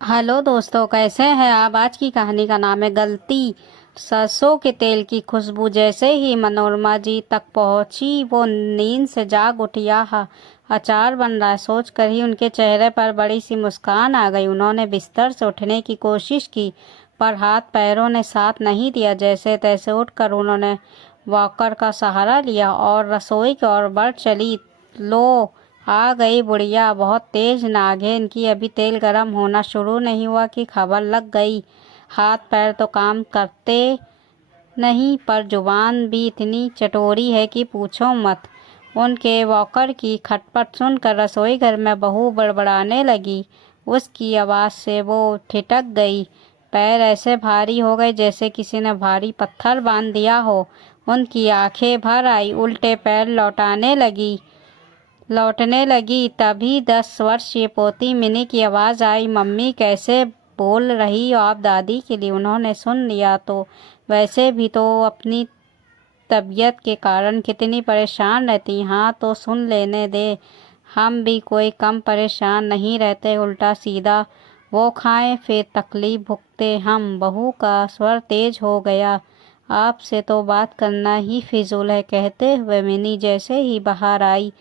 Hello दोस्तों, कैसे हैं आप। आज की कहानी का नाम है गलती। सरसों के तेल की खुशबू जैसे ही मनोरमा जी तक पहुंची, वो नींद से जाग उठी। आहा, अचार बन रहा है, सोच कर ही उनके चेहरे पर बड़ी सी मुस्कान आ गई। उन्होंने बिस्तर से उठने की कोशिश की, पर हाथ पैरों ने साथ नहीं दिया। जैसे तैसे उठकर उन्होंने वॉकर का सहारा लिया और रसोई की ओर बढ़ चली। लो, आ गई बुढ़िया, बहुत तेज नागिन की। अभी तेल गरम होना शुरू नहीं हुआ कि खबर लग गई। हाथ पैर तो काम करते नहीं, पर जुबान भी इतनी चटोरी है कि पूछो मत। उनके वॉकर की खटपट सुनकर रसोई घर में बहू बड़बड़ाने लगी। उसकी आवाज़ से वो ठिठक गई। पैर ऐसे भारी हो गए जैसे किसी ने भारी पत्थर बांध दिया हो। उनकी आंखें भर आई, उल्टे पैर लौटने लगी। तभी 10 वर्षीय पोती मिनी की आवाज़ आई, मम्मी कैसे बोल रही हो आप दादी के लिए। उन्होंने सुन लिया तो वैसे भी तो अपनी तबीयत के कारण कितनी परेशान रहती। हाँ तो सुन लेने दे, हम भी कोई कम परेशान नहीं रहते। उल्टा सीधा वो खाएं फिर तकलीफ भुगते हम। बहू का स्वर तेज हो गया, आपसे तो बात करना ही फिजूल है। कहते हुए मिनी जैसे ही बाहर आई,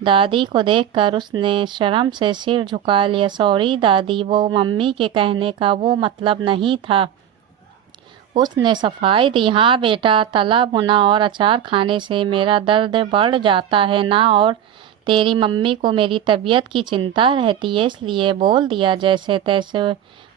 दादी को देखकर उसने शर्म से सिर झुका लिया। सॉरी दादी, वो मम्मी के कहने का वो मतलब नहीं था। उसने सफाई दी। हाँ बेटा, तला भुना और अचार खाने से मेरा दर्द बढ़ जाता है ना, और तेरी मम्मी को मेरी तबीयत की चिंता रहती है, इसलिए बोल दिया। जैसे तैसे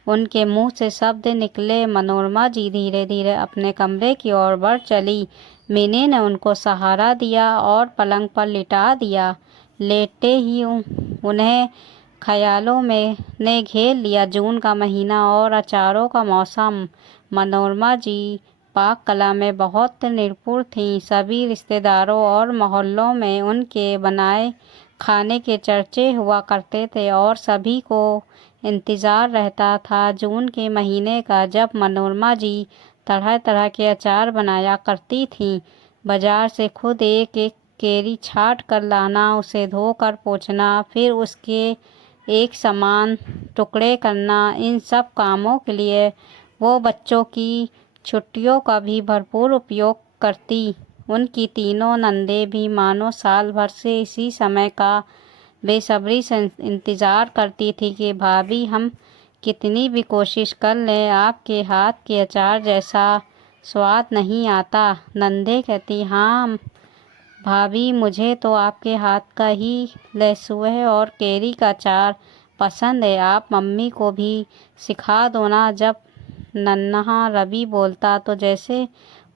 उनके मुंह से शब्द निकले। मनोरमा जी धीरे धीरे अपने कमरे की ओर बढ़ चली। मिनी ने उनको सहारा दिया और पलंग पर लिटा दिया। लेटे ही उन्हें ख्यालों में ने घेर लिया। जून का महीना और अचारों का मौसम। मनोरमा जी पाक कला में बहुत निपुण थीं। सभी रिश्तेदारों और मोहल्लों में उनके बनाए खाने के चर्चे हुआ करते थे और सभी को इंतज़ार रहता था जून के महीने का, जब मनोरमा जी तरह तरह के अचार बनाया करती थीं। बाजार से खुद एक एक केरी छाट कर लाना, उसे धोकर पोंछना, फिर उसके एक समान टुकड़े करना, इन सब कामों के लिए वो बच्चों की छुट्टियों का भी भरपूर उपयोग करती। उनकी तीनों नंदें भी मानो साल भर से इसी समय का बेसब्री से इंतज़ार करती थी कि भाभी, हम कितनी भी कोशिश कर लें, आपके हाथ के अचार जैसा स्वाद नहीं आता। नंदे कहती, हाँ भाभी, मुझे तो आपके हाथ का ही लहसुन और केरी का अचार पसंद है। आप मम्मी को भी सिखा दो ना। जब नन्हा रवि बोलता तो जैसे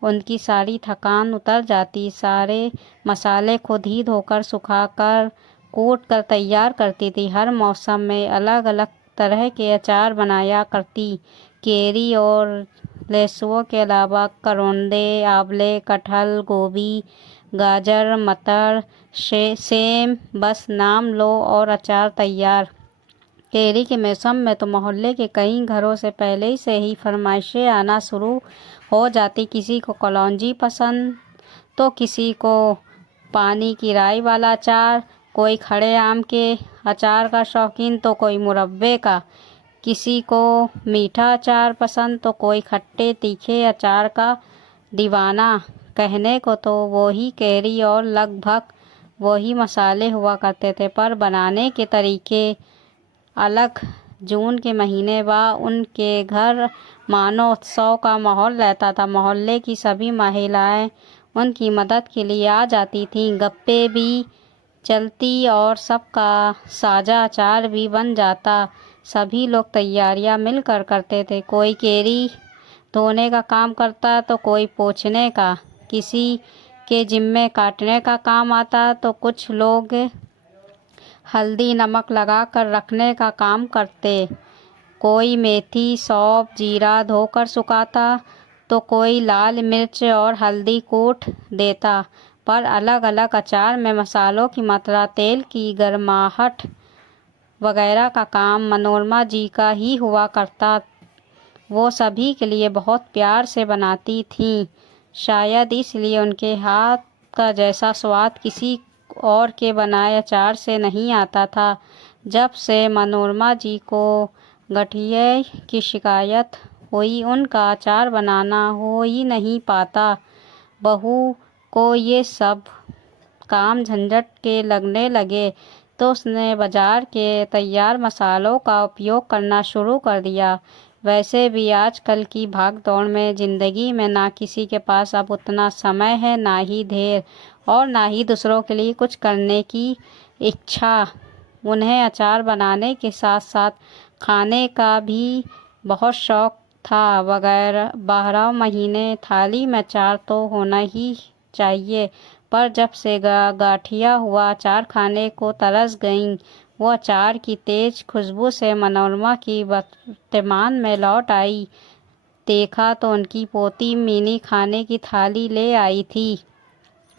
उनकी सारी थकान उतर जाती। सारे मसाले खुद ही धोकर सुखाकर कूट कर तैयार करती थी। हर मौसम में अलग अलग तरह के अचार बनाया करती। केरी और लहसुन के अलावा करौंदे, आंवले, कटहल, गोभी, गाजर, मटर, सेम, बस नाम लो और अचार तैयार। केरी के मौसम में तो मोहल्ले के कई घरों से पहले से ही फरमाइशें आना शुरू हो जाती। किसी को कलौंजी पसंद तो किसी को पानी की राई वाला अचार, कोई खड़े आम के अचार का शौकीन तो कोई मुरब्बे का, किसी को मीठा अचार पसंद तो कोई खट्टे तीखे अचार का दीवाना। कहने को तो वही कैरी और लगभग वही मसाले हुआ करते थे, पर बनाने के तरीके अलग। जून के महीने बाद उनके घर मानो उत्सव का माहौल रहता था। मोहल्ले की सभी महिलाएं उनकी मदद के लिए आ जाती थीं। गप्पे भी चलती और सबका साझा अचार भी बन जाता। सभी लोग तैयारियां मिलकर करते थे। कोई केरी धोने का काम करता तो कोई पोंछने का, किसी के जिम्मे काटने का काम आता तो कुछ लोग हल्दी नमक लगा कर रखने का काम करते। कोई मेथी सौंफ जीरा धोकर सुखाता तो कोई लाल मिर्च और हल्दी कूट देता। पर अलग अलग अचार में मसालों की मात्रा, तेल की गर्माहट वगैरह का काम मनोरमा जी का ही हुआ करता। वो सभी के लिए बहुत प्यार से बनाती थीं। शायद इसलिए उनके हाथ का जैसा स्वाद किसी और के बनाए अचार से नहीं आता था। जब से मनोरमा जी को गठिए की शिकायत हुई, उनका अचार बनाना हो ही नहीं पाता। बहू को ये सब काम झंझट के लगने लगे तो उसने बाजार के तैयार मसालों का उपयोग करना शुरू कर दिया। वैसे भी आजकल की भाग दौड़ में ज़िंदगी में ना किसी के पास अब उतना समय है, ना ही धैर्य, और ना ही दूसरों के लिए कुछ करने की इच्छा। उन्हें अचार बनाने के साथ साथ खाने का भी बहुत शौक था। वगैरह 12 महीने थाली में अचार तो होना ही चाहिए, पर जब से गाठिया हुआ अचार खाने को तरस गईं। वो अचार की तेज खुशबू से मनोरमा की वर्तमान में लौट आई। देखा तो उनकी पोती मीनी खाने की थाली ले आई थी,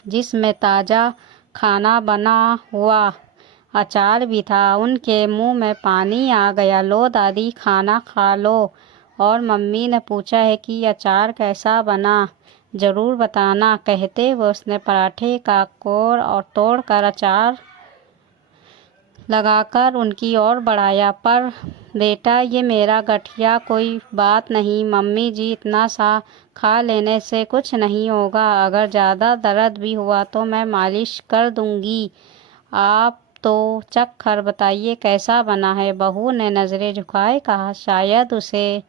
जिसमें ताज़ा खाना बना हुआ अचार भी था। उनके मुंह में पानी आ गया। लो दादी, खाना खा लो। और मम्मी ने पूछा है कि अचार कैसा बना, ज़रूर बताना, कहते हुए उसने पराठे का कोर और तोड़कर अचार लगाकर उनकी ओर बढ़ाया। पर बेटा, ये मेरा गठिया कोई बात नहीं मम्मी जी, इतना सा खा लेने से कुछ नहीं होगा। अगर ज़्यादा दर्द भी हुआ तो मैं मालिश कर दूंगी। आप तो चख कर बताइए कैसा बना है। बहू ने नज़रें झुकाए कहा। शायद उसे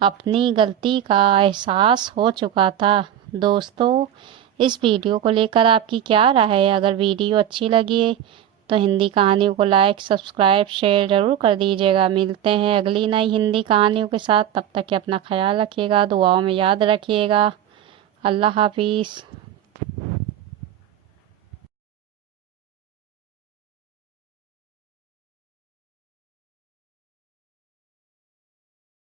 अपनी गलती का एहसास हो चुका था। दोस्तों, इस वीडियो को लेकर आपकी क्या राय है? अगर वीडियो अच्छी लगी तो हिंदी कहानियों को लाइक, सब्सक्राइब, शेयर ज़रूर कर दीजिएगा। मिलते हैं अगली नई हिंदी कहानियों के साथ। तब तक के अपना ख्याल रखिएगा, दुआओं में याद रखिएगा। अल्लाह हाफिज़।